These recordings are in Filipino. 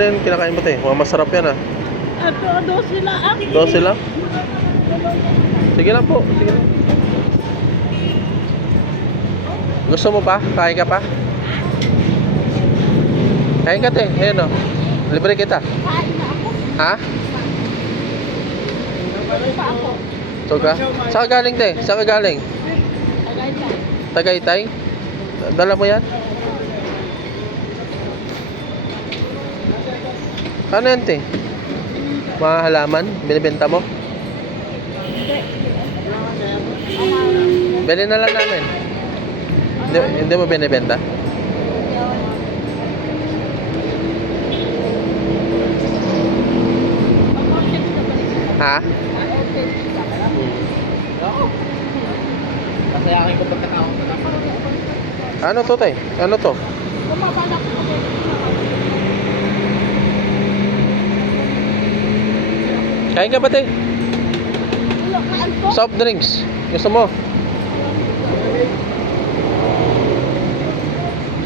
Ano yung kinakain mo te? Masarap yan ah. Ato, dos ah, sila. Dos sila? Sige lang po. Sige lang. Gusto mo pa? Kain ka pa? Kain ka te. Ayan o. Libre kita. Ha? Ka? Saan ka galing, te? Saan ka galing? Tagay pa. Tagaytay? Dala mo yan? Ano yan, te? Mga halaman? Binibenta mo? Bili na lang namin. Hindi, hindi mo binibenta? Ha? Kasayakin ko pagkatawang ko na. Ano to, te? Ano to? Bumabalak ko. Kain ka ba, anto. Soft drinks. Gusto mo?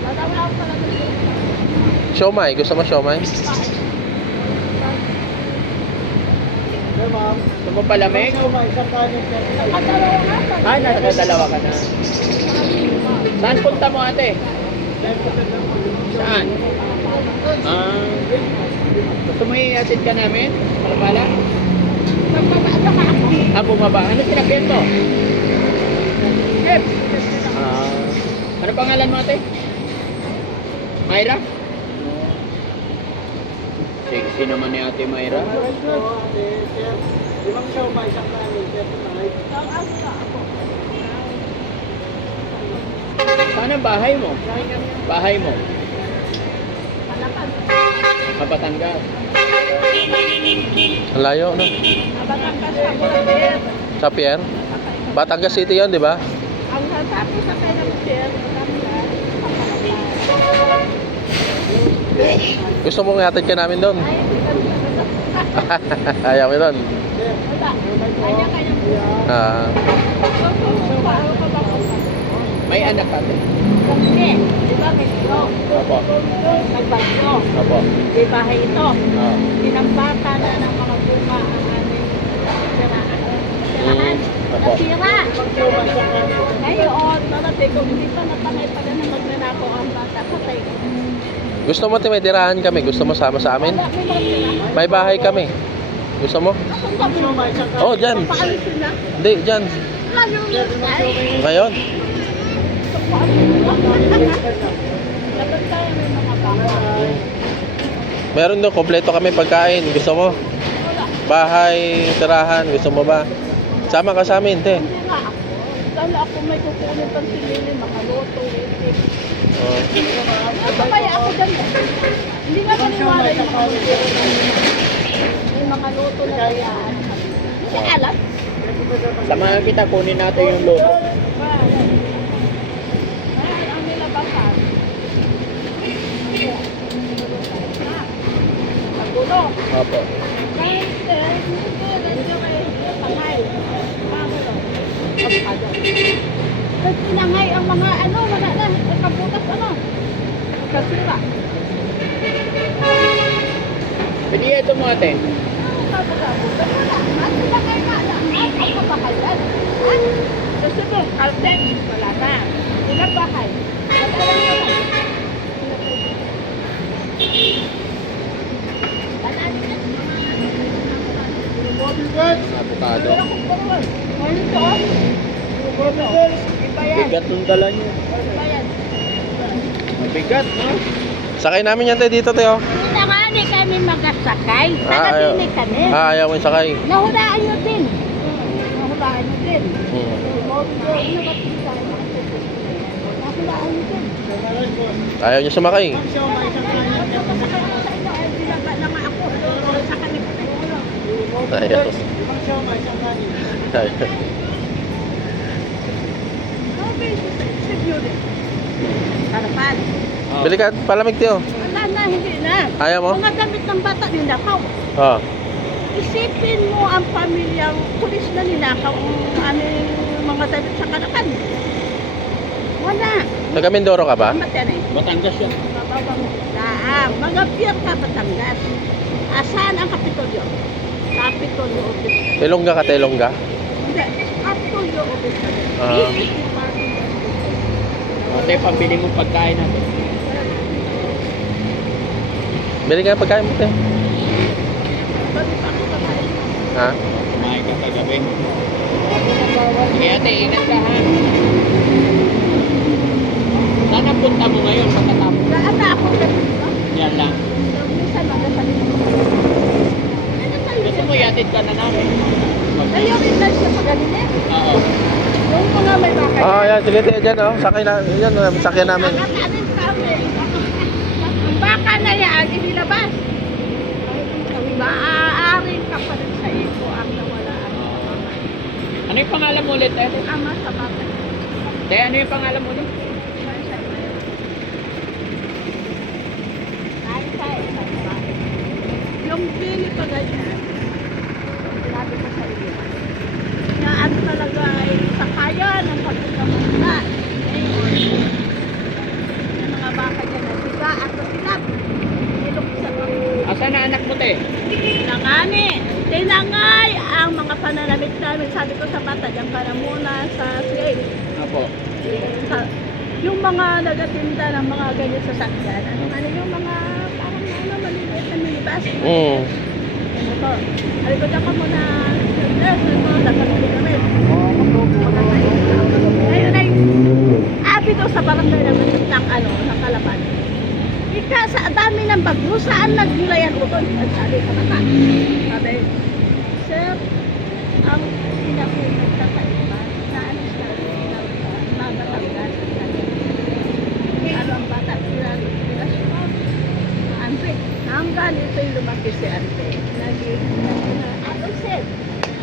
Madami ako pala dito. Siomay. Gusto mo siomay? Gusto mo palamig? Nakadalawa nga pa. Ay, nakadalawa ka na. Saan punta mo ate? Saan? Ah, gusto mo iatid ka namin? Para pala? Nagpapasa ka ako. Ah, bumaba. Ano sinakyan? Eh, Ah, ano pangalan mo ate? Myra? Sexy naman ni ate Myra. ang asa ako. Saan ang bahay mo? Bahay mo? Hanapan. Sa Batangas. Ang layo, no? Abatang ka sa Border. Sa Pierre? Batangas City yan, di ba? Ang sasabi sa kanya ng Gusto mong ihatid ka namin doon? Ayaw mo doon. Ah, ka? May anak ate. Kasi, di ba may ito? Opo. Nagbagyo. Di bahay ito. Ah. Na ng mga bunga ang aming siraan. Sirahan. Mm. Nasira. Ngayon, narating kung hindi pa natanay pala na magnanako ang bata. Patay. Gusto mo, may kami. Gusto mo sama sa amin? May bahay kami. Gusto mo? Oh, dyan. Hindi, dyan. Ngayon. Meron doon, kompleto kami pagkain. Gusto mo? Bahay, tirahan. Gusto mo ba? Sama ka sa amin, te. Hindi nga ako. Kala ako may kukunin pang sinili, makaluto, itik. Oh. Ano ako dyan? Hindi nga maniwala yung mga luto. May mga luto na kayaan. Hindi alam. Samahan kita, kunin natin yung. Nagulo. Opo. Kahit, hindi, nandiyo kay Tangay. Magulo. Avocado. Kasi tinangay ang mga ano, wala na, kabutas ano. Kasira. Pwede ito mo ate. Na. Gusto mo, kalten, wala na. Ilang bahay. Wala lang wala. Tanan niya. Bigat ng dala yan. Mabigat, no? Sakay namin yan, te, dito, te, oh. Hindi nga ni kami magasakay. Ah. Nakatinig kami. Ah, ayaw mo yung sakay. Nahulaan nyo din. Nahulaan nyo din. Hmm. Nahulaan nyo din. Ayaw niya sumakay. Ayaw. Ayaw. Harapan. Bili ka, palamig, oh. Wala na, hindi na. Ayaw mo? Mga damit ng bata ninakaw. Oh. Isipin mo ang pamilyang pulis na ninakaw ang aming mga damit sa kanakan. Wala. Taga Mindoro ka ba? Eh. Batangas yan. Mababang daan. lang. Mga pier ka Batangas. Asan ang Kapitolyo? Kapitolyo Office. Ilongga ka, Telongga. Hindi, Kapitolyo Office. Ah. English Department. Ate, pambili mong pagkain natin. Bili ka pagkain mo, kakain? Ha? Kumain ka kagabi. Sige ate, ingat ka ha. Saan ang punta mo ngayon pagkatapos? Saan na ako ganito? Yan lang. Tayo? Gusto mo yatid ka na namin? Ayaw rin lang siya pagalinit. Oo. Yung mga may bakay. Ah, yan. Sige, te. Dyan, oh. Sakay na. Yan, oh, sakyan namin. Nakakanin kami. Ang baka na yan, inilabas. Maaaring ka pa rin sa ito ang nawalaan. Ano yung pangalan mo ulit eh? Ama sa bata. Te, ano yung pangalan mo ulit? Yung pili pa ganyan, sinabi ko sa iyo, na ano talaga ay sakaya ng pagkakamula. Ngayon, yung mga baka dyan na sila at silap. Ilok sa mga Asan na anak mo te? Nangani, tinangay ang mga pananamit ko sa bata, ka na muna sa slave. Apo. Sa, yung mga nagatinda ng mga ganyan sa sakyan, ano ano yung mga parang ano, maliliit na minibus. Mm. Ano to? Sabi ko, diyan ka muna. Yes, ano, dapat ko namin. Ngayon ay, abi daw sa barangay naman ng ano, ng kalaban. Ika, sa dami ng bagyo, saan nagmulayan ko? At sabi ka bata. Sabi, Sir, ang ina ko nagtataiman, saan siya babatanggas? Ano ang bata? Pilas mo. Ante, hanggang ito'y lumaki si Ante. Naging, ano sir?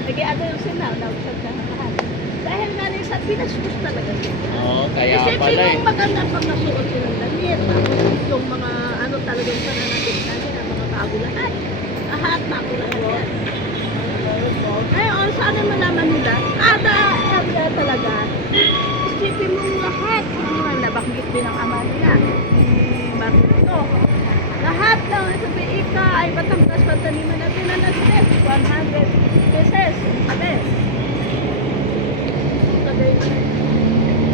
Naging ano yung sinaw, nausap na lahat. Dahil nga rin sa pinastos talaga siya. Oo, kaya Kasi pala eh. yung maganda pag nasuot silang damit, tapos yung mga ano talagang pananakit namin, ang mga bago lahat. Lahat yan. Ngayon, saan naman naman nila? Kada area talaga, isipin mo lahat ng mga nabanggit din ng ama nila. Ni Marito. Lahat ng sabi ika ay Batangas Pantaniman na pinanastes, 100 pesos. Sabi. Sabi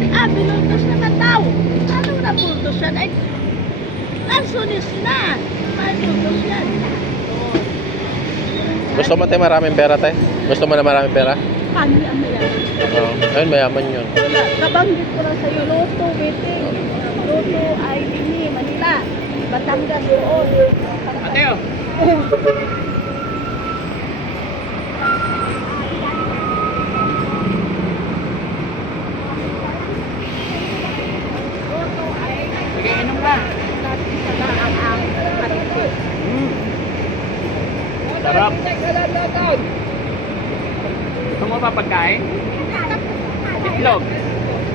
Ah, binultos naman daw. Ano na bultos yan? Ay, nasunis na. Binultos yan. Gusto mo, te, maraming pera, te? Gusto mo na maraming pera? Kami ang mayaman. Oo. Ayun, mayaman yun. Wala. Nabanggit ko lang sa'yo, Loto, Wete. Loto ay Lini, Manila. Batangas doon. Ate oh. Loto ay Sige, inom ka. dati sa daan ang karito. Mm. Sarap. Gusto mo pa pagkain? Itlog.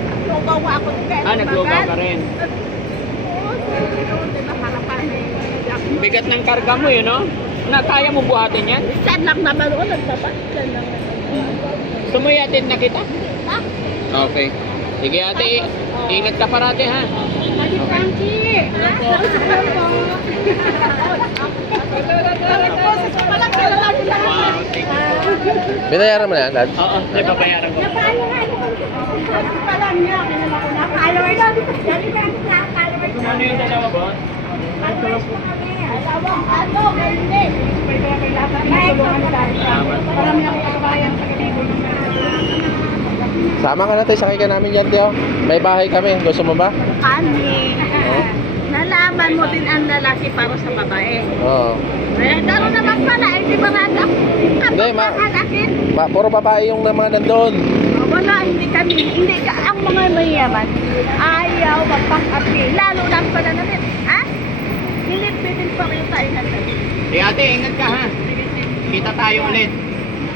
Naglugaw ako ng kahit Ah, naglugaw ka rin. Bigat ng karga mo yun, no? Na kaya mo buhatin yan? Saan lang naman o, nagtapat dyan lang. Gusto mo yatid na kita? Ha? Okay. Sige ate, ingat ka parati ha. Ate Frankie! Sausawan po! Boses ko palang kilala nila. Wow, thank you. Binayaran mo na yan, Dad? Oo, may babayaran ko. Napaano nga ito? Boses pa lang niya. Kilala ko na. Followers. Dali ba ang sa followers? Ano yung dalawa ba? Followers po kami. Dalawang ano, hindi. Marami na kabayan sa kalibo. Sama ka na, te. Sakay ka namin yan, oh. May bahay kami. Gusto mo ba? Kani. Oo. Nalaman mo din ang lalaki para sa babae. Oo. Eh, gano'n naman pala, eh, di ba rada? Hindi, Kapag ma- kakalakin, Ba, puro babae yung mga nandun. oh, wala, hindi kami, hindi ka, ang mga mayaman, ayaw magpang-api, lalo na ang pananamit, ha? Hindi pwedeng pa rin tayo natin. Sige ate, ingat ka ha. Kita tayo ulit.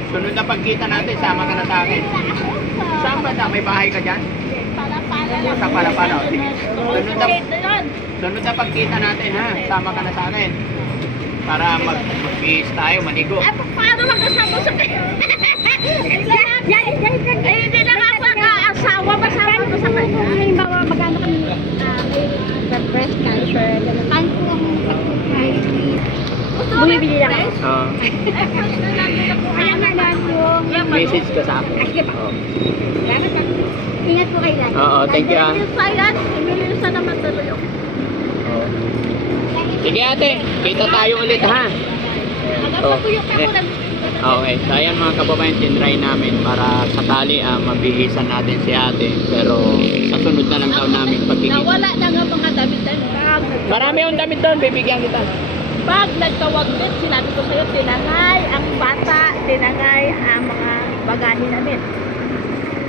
Sunod na pagkita natin, sama ka na sa akin. Saan ba na? May bahay ka dyan? Pala-pala lang. sa pala-pala, oh, sige. Sunod Sunod na- doon sa pagkita natin ha, sama ka na sa akin. Para mag mag-beach tayo, manigo. Ay, paano magkasama sa? Eh, hindi lang ako asawa, masama ko sa kanya. Halimbawa, magkano kami ah, breast cancer, gano'n. Paano ko ang Bumibili lang ako. Oo. Salamat lang po. Message ka sa akin. Sige pa. Salamat lang. Ingat po kayo lagi. Oo, thank you. Thank you, Sayat. Emilio sa naman. Sige ate, kita tayo ulit ha. Oh, Nagpapuyok ako eh. ng Okay, so ayan mga kababayan, tinry namin para sakali ah, mabihisan natin si ate. Pero sa sunod na lang daw namin pagkikita. Nawala na nga mga damit pag Marami yung damit doon, bibigyan kita. Pag nagtawag din, sinabi ko sa'yo, tinangay ang bata, tinangay ang mga bagahe namin.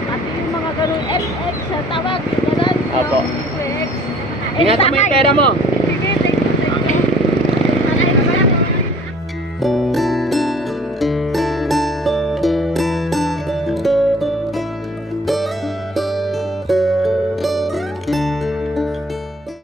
Pati yung mga ganun, LX sa tawag, ganun. Opo. Ingatan mo yung pera mo.